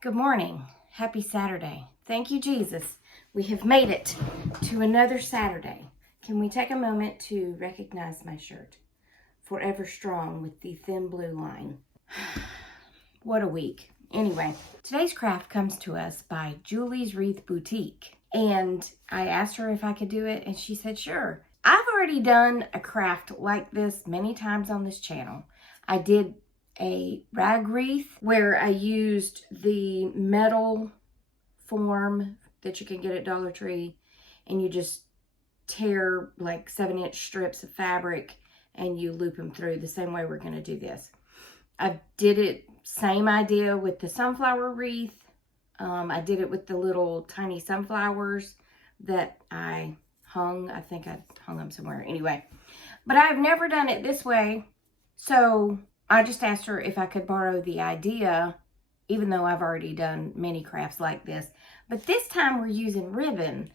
Good morning. Happy Saturday. Thank you, Jesus. We have made it to another Saturday. Can we take a moment to recognize my shirt? Forever Strong with the thin blue line. What a week. Anyway, today's craft comes to us by Julie's Wreath Boutique. And I asked her if I could do it, and she said, sure. I've already done a craft like this many times on this channel. I did a rag wreath where I used the metal form that you can get at Dollar Tree, and you just tear like 7-inch strips of fabric and you loop them through the same way we're going to do this. I did it same idea with the sunflower wreath. I did it with the little tiny sunflowers that I hung. I think I hung them somewhere anyway, but I've never done it this way, so I just asked her if I could borrow the idea, even though I've already done many crafts like this. But this time we're using ribbon,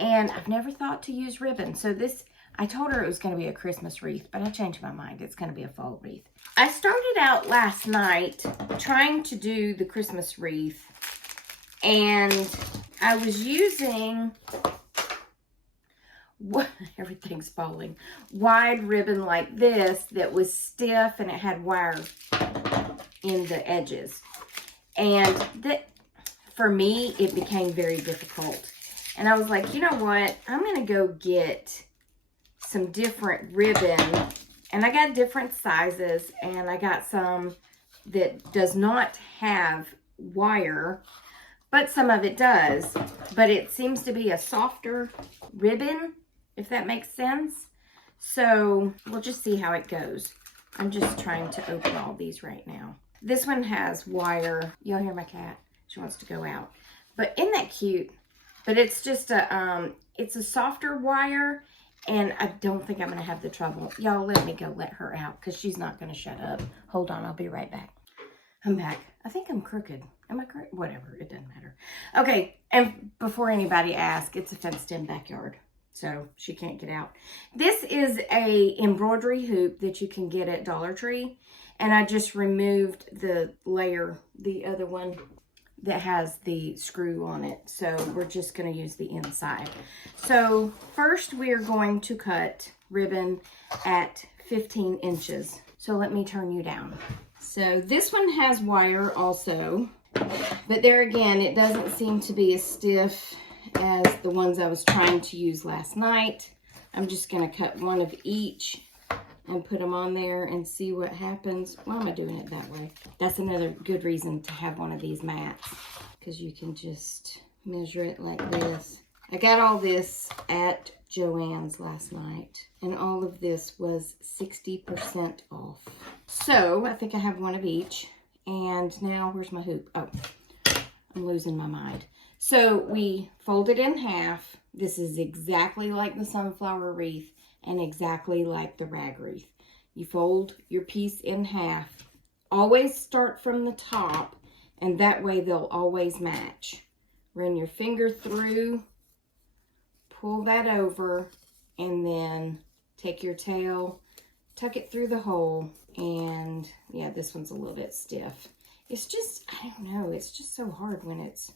and I've never thought to use ribbon. So this, I told her it was going to be a Christmas wreath, but I changed my mind. It's going to be a fall wreath. I started out last night trying to do the Christmas wreath, and I was using... everything's falling. Wide ribbon like this that was stiff and it had wire in the edges. And that, for me, it became very difficult. And I was like, you know what? I'm going to go get some different ribbon. And I got different sizes. And I got some that does not have wire, but some of it does. But it seems to be a softer ribbon, if that makes sense. So we'll just see how it goes. I'm just trying to open all these right now. This one has wire. Y'all hear my cat? She wants to go out. But isn't that cute? But it's just it's a softer wire, and I don't think I'm gonna have the trouble. Y'all let me go let her out because she's not gonna shut up. Hold on, I'll be right back. I'm back. I think I'm crooked. Am I crooked? Whatever, it doesn't matter. Okay, and before anybody asks, it's a fenced-in backyard, so she can't get out. This is a embroidery hoop that you can get at Dollar Tree, and I just removed the layer, the other one that has the screw on it. So we're just going to use the inside. So first we are going to cut ribbon at 15 inches. So let me turn you down. So this one has wire also, but there again, it doesn't seem to be as stiff as the ones I was trying to use last night. I'm just going to cut one of each and put them on there and see what happens. Why am I doing it that way? That's another good reason to have one of these mats, because you can just measure it like this. I got all this at Joann's last night, and all of this was 60% off. So I think I have one of each. And now, where's my hoop? Oh, I'm losing my mind. So we fold it in half. This is exactly like the sunflower wreath and exactly like the rag wreath. You fold your piece in half. Always start from the top, and that way they'll always match. Run your finger through, pull that over, and then take your tail, tuck it through the hole, and yeah, this one's a little bit stiff. It's just, I don't know, it's just so hard when it's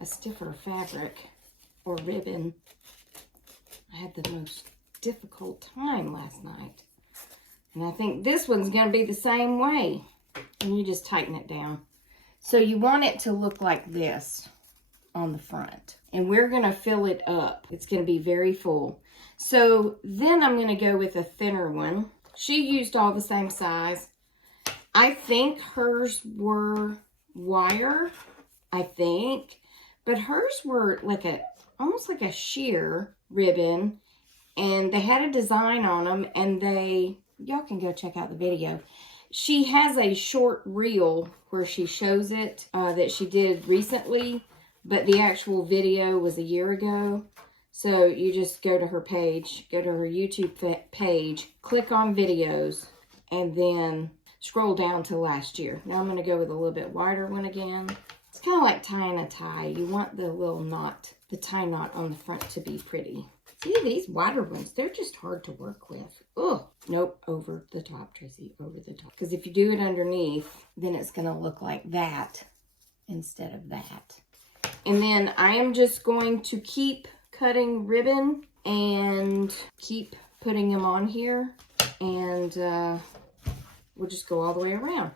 a stiffer fabric or ribbon. I had the most difficult time last night. And I think this one's going to be the same way. And you just tighten it down. So you want it to look like this on the front. And we're going to fill it up. It's going to be very full. So then I'm going to go with a thinner one. She used all the same size. I think hers were wire, I think. But hers were like almost like a sheer ribbon. And they had a design on them, and y'all can go check out the video. She has a short reel where she shows it that she did recently, but the actual video was a year ago. So you just go to her page, go to her YouTube page, click on videos, and then scroll down to last year. Now I'm going to go with a little bit wider one again. It's kind of like tying a tie. You want the little knot, the tie knot on the front to be pretty. See, these wider ones, they're just hard to work with. Oh, nope, over the top, Tracy, over the top. Because if you do it underneath, then it's going to look like that. instead of that. And then I am just going to keep cutting ribbon and keep putting them on here, and we'll just go all the way around.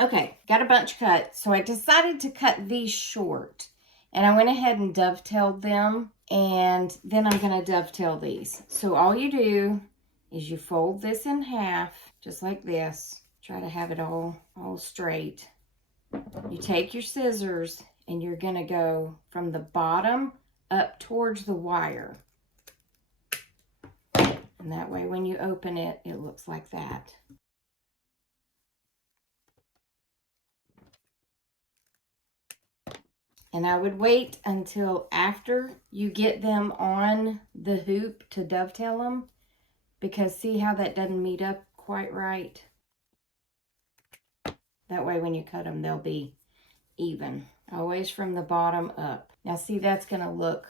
Okay, got a bunch cut, so I decided to cut these short. And I went ahead and dovetailed them, and then I'm going to dovetail these. So all you do is you fold this in half, just like this. Try to have it all straight. You take your scissors, and you're going to go from the bottom up towards the wire. And that way when you open it, it looks like that. And I would wait until after you get them on the hoop to dovetail them, because see how that doesn't meet up quite right? That way when you cut them, they'll be even. Always from the bottom up. Now see, that's going to look,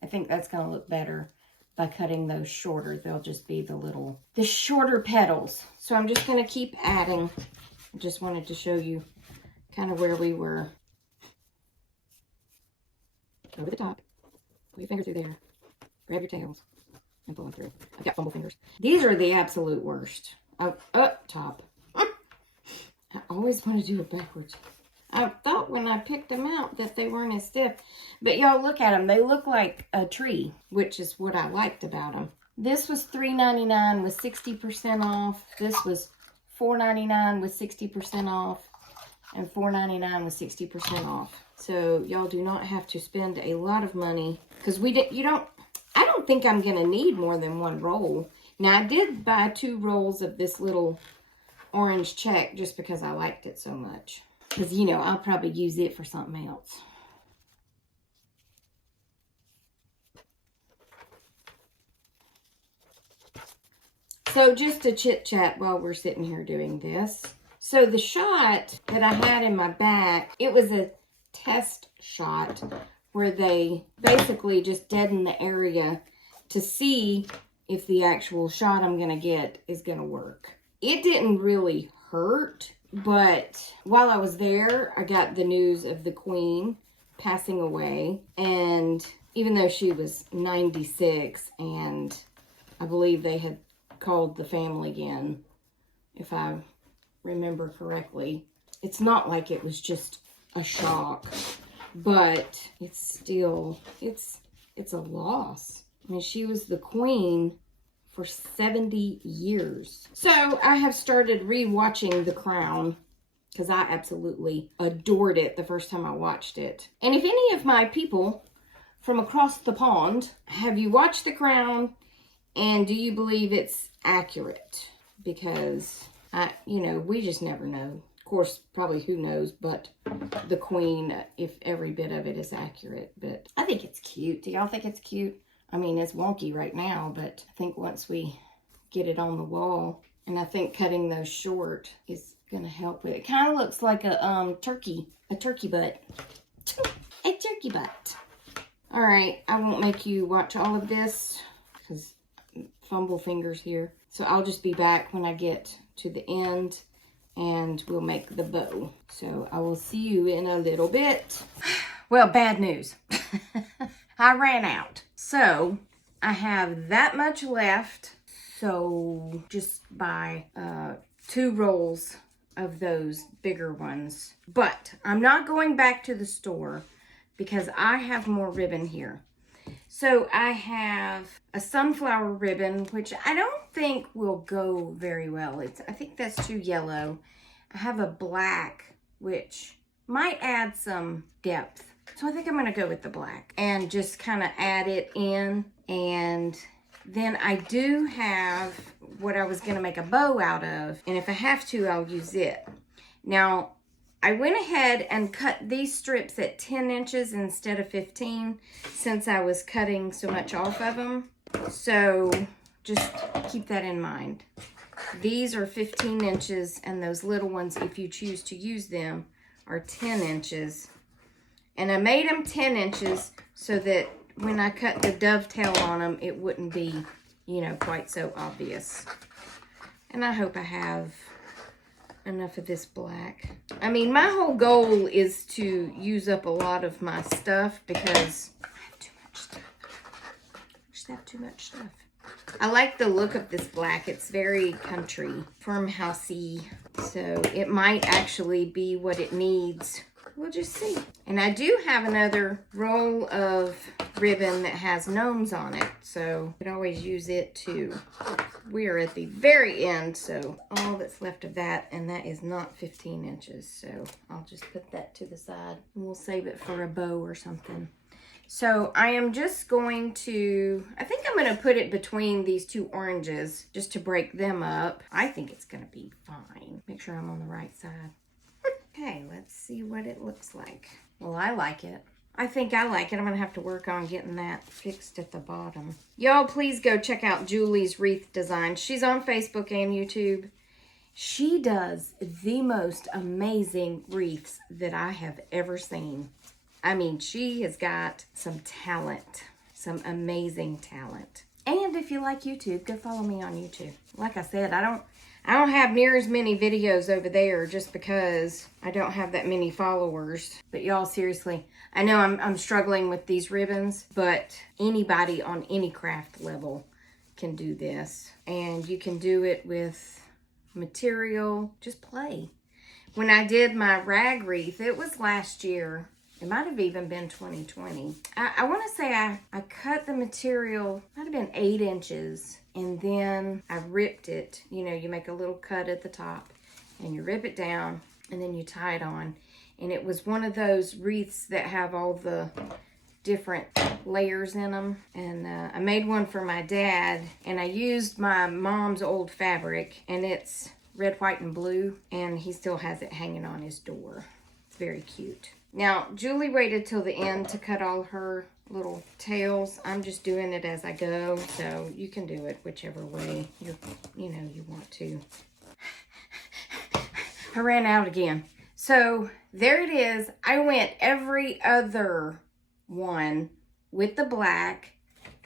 I think that's going to look better by cutting those shorter. They'll just be the shorter petals. So I'm just going to keep adding. I just wanted to show you kind of where we were. Over the top, put your finger through there, grab your tails, and pull them through. I've got fumble fingers. These are the absolute worst. Up top. I always want to do it backwards. I thought when I picked them out that they weren't as stiff, but y'all look at them. They look like a tree, which is what I liked about them. This was $3.99 with 60% off. This was $4.99 with 60% off, and $4.99 with 60% off. So y'all do not have to spend a lot of money, because I don't think I'm going to need more than one roll. Now I did buy 2 rolls of this little orange check just because I liked it so much. Because, you know, I'll probably use it for something else. So just a chit chat while we're sitting here doing this. So the shot that I had in my back, it was a test shot where they basically just deaden the area to see if the actual shot I'm going to get is going to work. It didn't really hurt, but while I was there, I got the news of the Queen passing away. And even though she was 96, and I believe they had called the family in, if I remember correctly, it's not like it was just a shock, but it's still, it's a loss. I mean, she was the Queen for 70 years. So I have started re-watching The Crown, because I absolutely adored it the first time I watched it. And if any of my people from across the pond, have you watched The Crown, and do you believe it's accurate? Because we just never know. Of course, probably who knows, but the Queen, if every bit of it is accurate. But I think it's cute. Do y'all think it's cute? I mean, it's wonky right now, but I think once we get it on the wall, and I think cutting those short is going to help with it. It kind of looks like a turkey butt. A turkey butt. All right, I won't make you watch all of this because fumble fingers here. So I'll just be back when I get to the end and we'll make the bow. So I will see you in a little bit. Well, bad news. I ran out. So I have that much left. So just buy 2 rolls of those bigger ones. But I'm not going back to the store because I have more ribbon here. So I have a sunflower ribbon, which I don't think will go very well. I think that's too yellow. I have a black, which might add some depth. So I think I'm gonna go with the black and just kind of add it in. And then I do have what I was gonna make a bow out of. And if I have to, I'll use it. Now, I went ahead and cut these strips at 10 inches instead of 15 since I was cutting so much off of them. So just keep that in mind. These are 15 inches and those little ones, if you choose to use them, are 10 inches. And I made them 10 inches so that when I cut the dovetail on them, it wouldn't be, you know, quite so obvious. And I hope I have enough of this black. I mean, my whole goal is to use up a lot of my stuff because I have too much stuff. I just have too much stuff. I like the look of this black. It's very country, farmhousey. So it might actually be what it needs. We'll just see. And I do have another roll of ribbon that has gnomes on it. So I could always use it too. We're at the very end, so all that's left of that, and that is not 15 inches. So I'll just put that to the side and we'll save it for a bow or something. So I am just going to, I think I'm going to put it between these two oranges just to break them up. I think it's going to be fine. Make sure I'm on the right side. Okay, let's see what it looks like. Well, I like it. I think I like it. I'm going to have to work on getting that fixed at the bottom. Y'all, please go check out Julie's Wreath design. She's on Facebook and YouTube. She does the most amazing wreaths that I have ever seen. I mean, she has got some talent, some amazing talent. And if you like YouTube, go follow me on YouTube. Like I said, I don't have near as many videos over there just because I don't have that many followers. But y'all, seriously, I know I'm struggling with these ribbons, but anybody on any craft level can do this. And you can do it with material, just play. When I did my rag wreath, it was last year. It might have even been 2020. I want to say I cut the material, might have been 8 inches, and then I ripped it. You know, you make a little cut at the top, and you rip it down, and then you tie it on. And it was one of those wreaths that have all the different layers in them. And I made one for my dad, and I used my mom's old fabric, and it's red, white, and blue, and he still has it hanging on his door. It's very cute. Now, Julie waited till the end to cut all her little tails. I'm just doing it as I go, so you can do it whichever way you want to. I ran out again. So there it is. I went every other one with the black.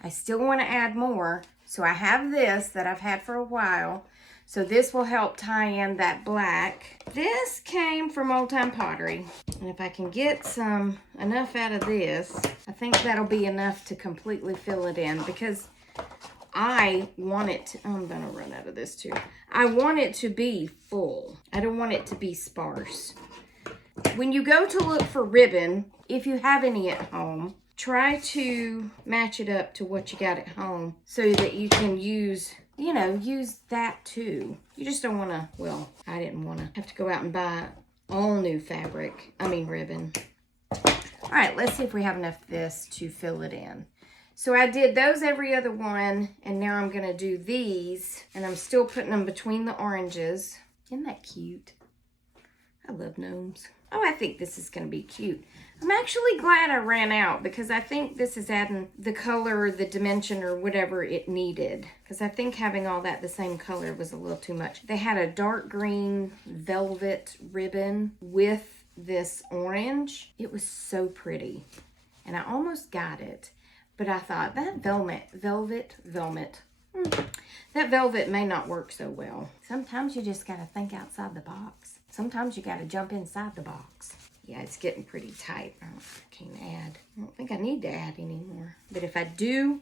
I still want to add more. So I have this that I've had for a while. So this will help tie in that black. This came from Old Time Pottery. And if I can get enough out of this, I think that'll be enough to completely fill it in because I want it to, I'm gonna run out of this too. I want it to be full. I don't want it to be sparse. When you go to look for ribbon, if you have any at home, try to match it up to what you got at home so that you can use that too. You just don't want to, well, I didn't want to have to go out and buy all new ribbon. All right, let's see if we have enough of this to fill it in. So I did those every other one, and now I'm going to do these, and I'm still putting them between the oranges. Isn't that cute? I love gnomes. Oh, I think this is going to be cute. I'm actually glad I ran out because I think this is adding the color, the dimension, or whatever it needed. Because I think having all that the same color was a little too much. They had a dark green velvet ribbon with this orange. It was so pretty. And I almost got it. But I thought that that velvet may not work so well. Sometimes you just got to think outside the box. Sometimes you got to jump inside the box. Yeah, it's getting pretty tight. I can't add. I don't think I need to add anymore. But if I do,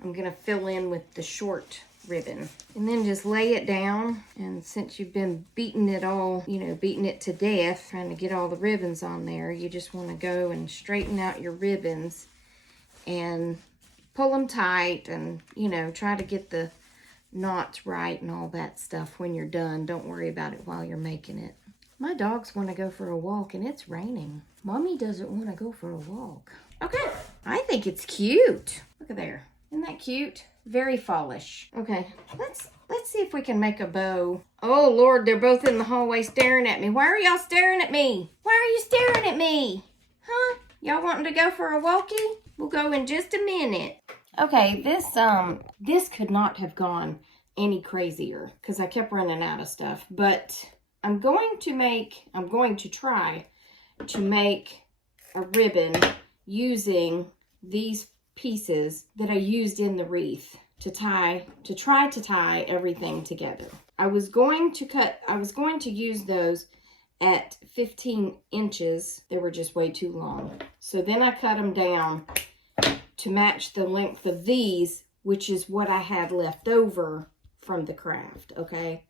I'm going to fill in with the short ribbon. And then just lay it down. And since you've been beating it all, beating it to death, trying to get all the ribbons on there, you just want to go and straighten out your ribbons and pull them tight and, you know, try to get the knots right and all that stuff when you're done. Don't worry about it while you're making it. My dogs want to go for a walk and it's raining. Mommy doesn't want to go for a walk. Okay, I think it's cute. Look at there. Isn't that cute? Very fallish. Okay, let's see if we can make a bow. Oh Lord, they're both in the hallway staring at me. Why are y'all staring at me? Why are you staring at me? Huh? Y'all wanting to go for a walkie? We'll go in just a minute. Okay, this could not have gone any crazier because I kept running out of stuff. But I'm going to try to make a ribbon using these pieces that I used in the wreath to try to tie everything together. I was going to use those at 15 inches. They were just way too long. So then I cut them down to match the length of these, which is what I had left over from the craft, okay?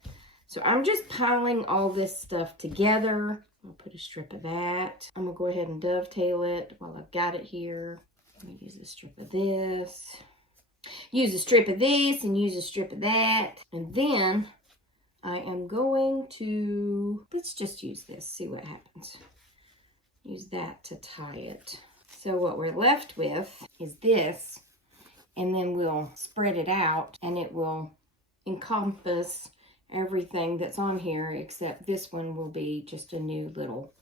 So I'm just piling all this stuff together. I'll put a strip of that. I'm gonna go ahead and dovetail it while I've got it here. I'm gonna use a strip of this, use a strip of this, and use a strip of that. And then I am going to, let's just use this, see what happens. Use that to tie it. So what we're left with is this, and then we'll spread it out and it will encompass everything that's on here, except this one will be just a new little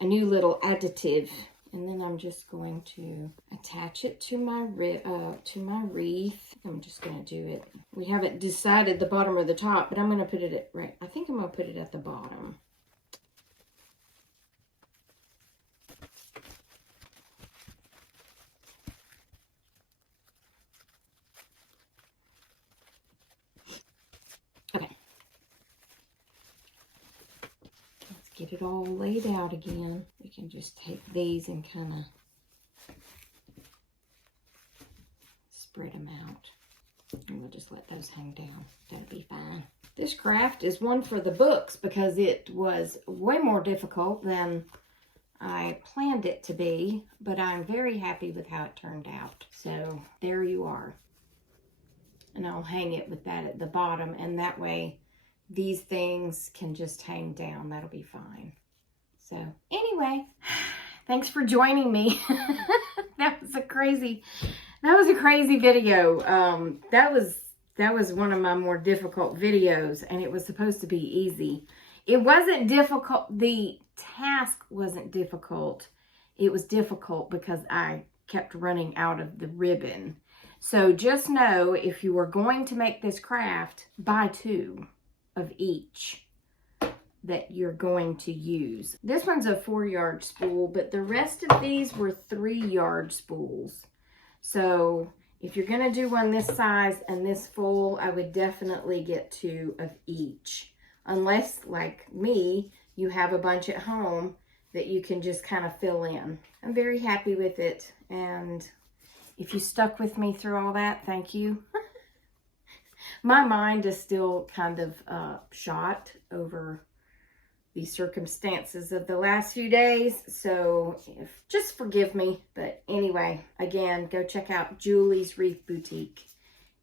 additive. And then I'm just going to attach it to my wreath. I'm just going to do it. We haven't decided the bottom or the top, but I'm going to put it at right. I think I'm going to put it at the bottom. Okay. Let's get it all laid out again. We can just take these and kind of spread them out. And we'll just let those hang down. That'll be fine. This craft is one for the books because it was way more difficult than I planned it to be, but I'm very happy with how it turned out. So there you are. And I'll hang it with that at the bottom, and that way these things can just hang down. That'll be fine. So anyway, thanks for joining me. That was a crazy video. That was one of my more difficult videos, and it was supposed to be easy. It wasn't difficult. The task wasn't difficult. It was difficult because I kept running out of the ribbon. So just know, if you are going to make this craft, buy 2 of each that you're going to use. This one's a 4-yard spool, but the rest of these were 3-yard spools. So if you're going to do one this size and this full, I would definitely get 2 of each. Unless, like me, you have a bunch at home that you can just kind of fill in. I'm very happy with it, and if you stuck with me through all that, thank you. My mind is still kind of shot over the circumstances of the last few days, so just forgive me. But anyway, again, go check out Julie's Wreath Boutique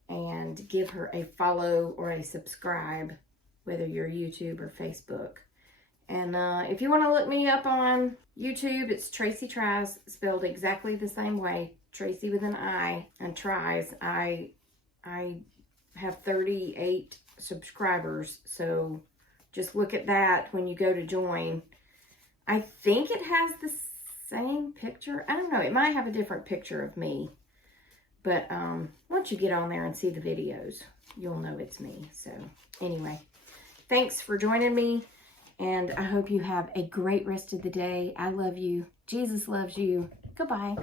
and give her a follow or a subscribe, whether you're YouTube or Facebook. And if you want to look me up on YouTube, it's Tracy Tries, spelled exactly the same way. Tracy with an I and Tries. I have 38 subscribers, so just look at that when you go to join. I think it has the same picture. I don't know. It might have a different picture of me. But once you get on there and see the videos, you'll know it's me. So anyway, thanks for joining me. And I hope you have a great rest of the day. I love you. Jesus loves you. Goodbye.